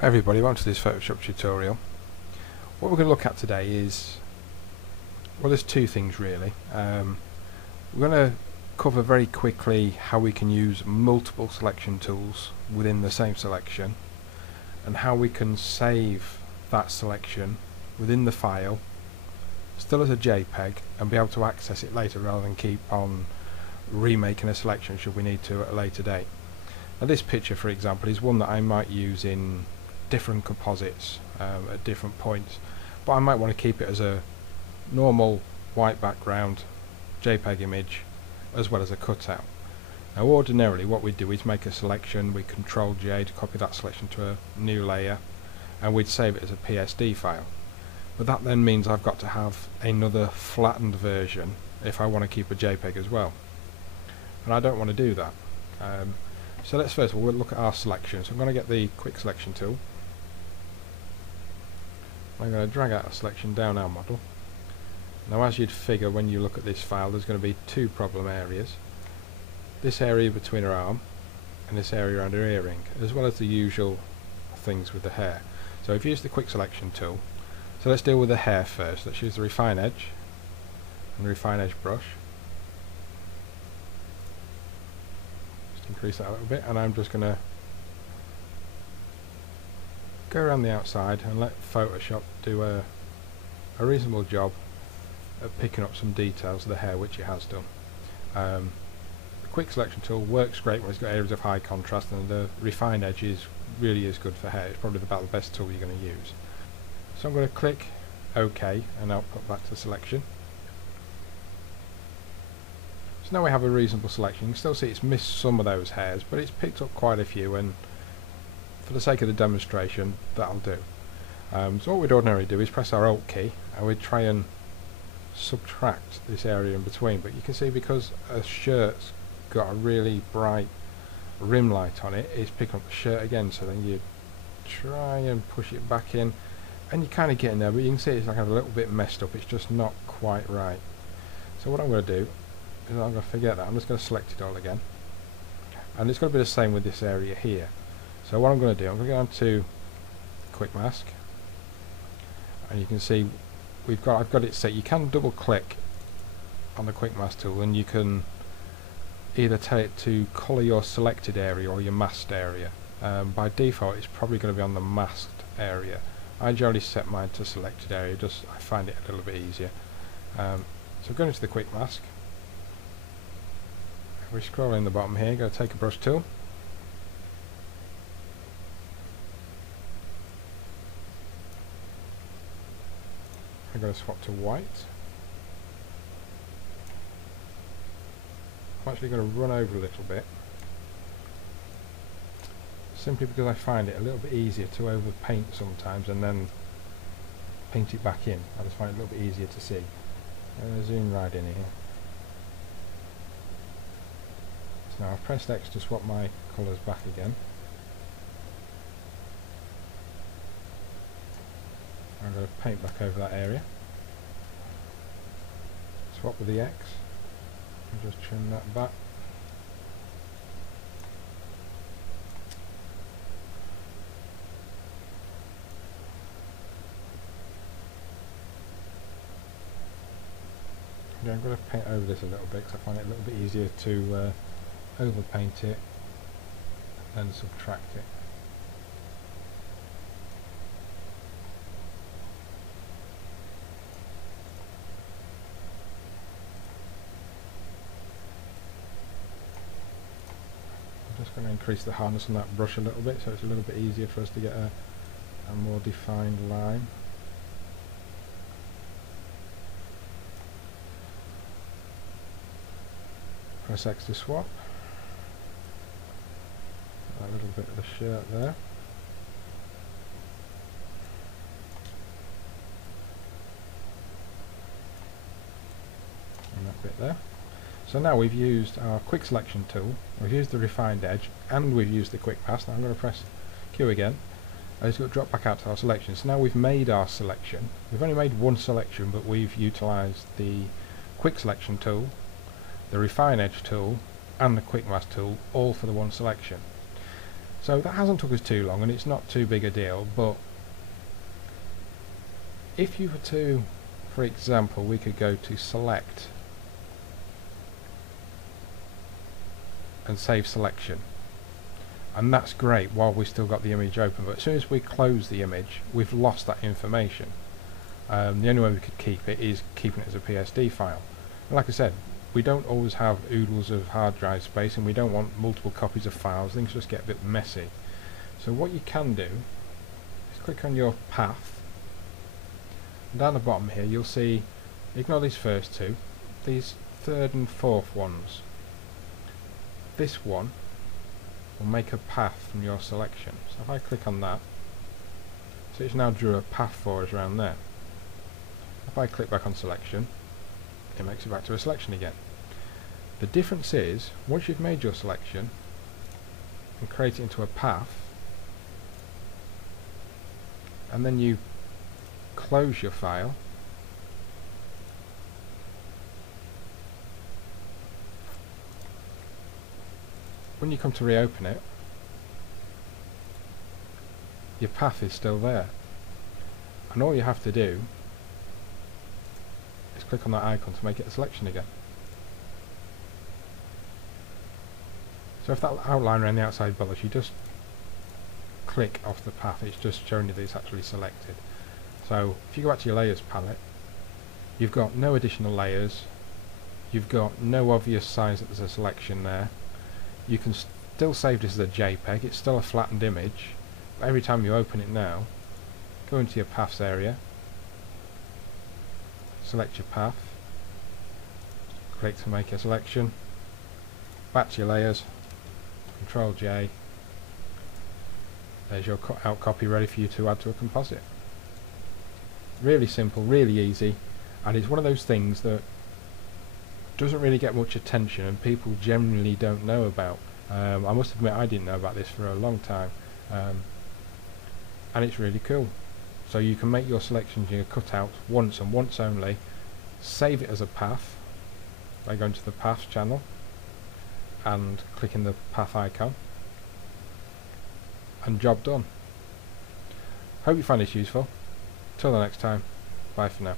Hi everybody, welcome to this Photoshop tutorial. What we're going to look at today is, well, there's two things really. We're going to cover very quickly how we can use multiple selection tools within the same selection and how we can save that selection within the file still as a JPEG and be able to access it later rather than keep on remaking a selection should we need to at a later date. Now this picture, for example, is one that I might use in different composites at different points, but I might want to keep it as a normal white background JPEG image as well as a cutout. Now ordinarily what we do is make a selection, we Ctrl J to copy that selection to a new layer, and we'd save it as a PSD file. But that then means I've got to have another flattened version if I want to keep a JPEG as well, and I don't want to do that. So let's first of all we'll look at our selection. So I'm going to get the quick selection tool. I'm going to drag out a selection down our model. Now as you'd figure when you look at this file, there's going to be two problem areas. This area between her arm and this area around her earring, as well as the usual things with the hair. So if you use the quick selection tool, so let's deal with the hair first. Let's use the refine edge and the refine edge brush. Just increase that a little bit, and I'm just going to go around the outside and let Photoshop do a reasonable job at picking up some details of the hair, which it has done. The quick selection tool works great when it's got areas of high contrast, and the refine edge really is good for hair. It's probably about the best tool you're going to use. So I'm going to click OK and output back to selection. So now we have a reasonable selection. You can still see it's missed some of those hairs, but it's picked up quite a few, and for the sake of the demonstration that'll do. So what we'd ordinarily do is press our Alt key and we'd try and subtract this area in between, but you can see because a shirt's got a really bright rim light on it, it's picking up the shirt again, so then you try and push it back in and you kind of get in there, but you can see it's like a little bit messed up. It's just not quite right. So what I'm going to do is I'm going to forget that. I'm just going to select it all again, and it's going to be the same with this area here. So what I'm going to do, I'm going to go on to quick mask, and you can see I've got it set. You can double click on the quick mask tool and you can either tell it to colour your selected area or your masked area. By default it's probably going to be on the masked area. I generally set mine to selected area, just I find it a little bit easier. So going into the quick mask, if we scroll in the bottom here, go take a brush tool, I'm going to swap to white. I'm actually going to run over a little bit, simply because I find it a little bit easier to overpaint sometimes and then paint it back in. I just find it a little bit easier to see. I'm going to zoom right in here. So now I've pressed X to swap my colours back again. I'm going to paint back over that area. Swap with the X and just trim that back. Yeah, I'm going to paint over this a little bit because I find it a little bit easier to overpaint it and subtract it. I'm just going to increase the hardness on that brush a little bit so it's a little bit easier for us to get a more defined line. Press X to swap. A little bit of the shirt there. And that bit there. So now we've used our quick selection tool, we've used the refined edge, and we've used the quick pass. Now I'm going to press Q again. And it's going to drop back out to our selection. So now we've made our selection. We've only made one selection, but we've utilised the quick selection tool, the refine edge tool, and the quick mask tool, all for the one selection. So that hasn't took us too long, and it's not too big a deal, but if you were to, for example, we could go to select and save selection, and that's great while we've still got the image open, but as soon as we close the image we've lost that information. The only way we could keep it is keeping it as a PSD file. And like I said, we don't always have oodles of hard drive space, and we don't want multiple copies of files. Things just get a bit messy. So what you can do is click on your path, and down the bottom here you'll see, ignore these first two, these third and fourth ones. This one will make a path from your selection. So if I click on that, so it's now drew a path for us around there. If I click back on selection, it makes it back to a selection again. The difference is, once you've made your selection and create it into a path, and then you close your file, when you come to reopen it, your path is still there, and all you have to do is click on that icon to make it a selection again. So if that outline around the outside bothers you, just click off the path. It's just showing you that it's actually selected. So if you go back to your layers palette, you've got no additional layers, you've got no obvious signs that there's a selection there. You can still save this as a JPEG, it's still a flattened image, but every time you open it now, go into your paths area, select your path, click to make a selection, back to your layers, Control J, there's your cut out copy ready for you to add to a composite. Really simple, really easy, and it's one of those things that doesn't really get much attention and people generally don't know about. I must admit I didn't know about this for a long time, and it's really cool. So you can make your selections, your cutouts once and once only, save it as a path by going to the paths channel and clicking the path icon, and job done. Hope you find this useful. Till the next time, bye for now.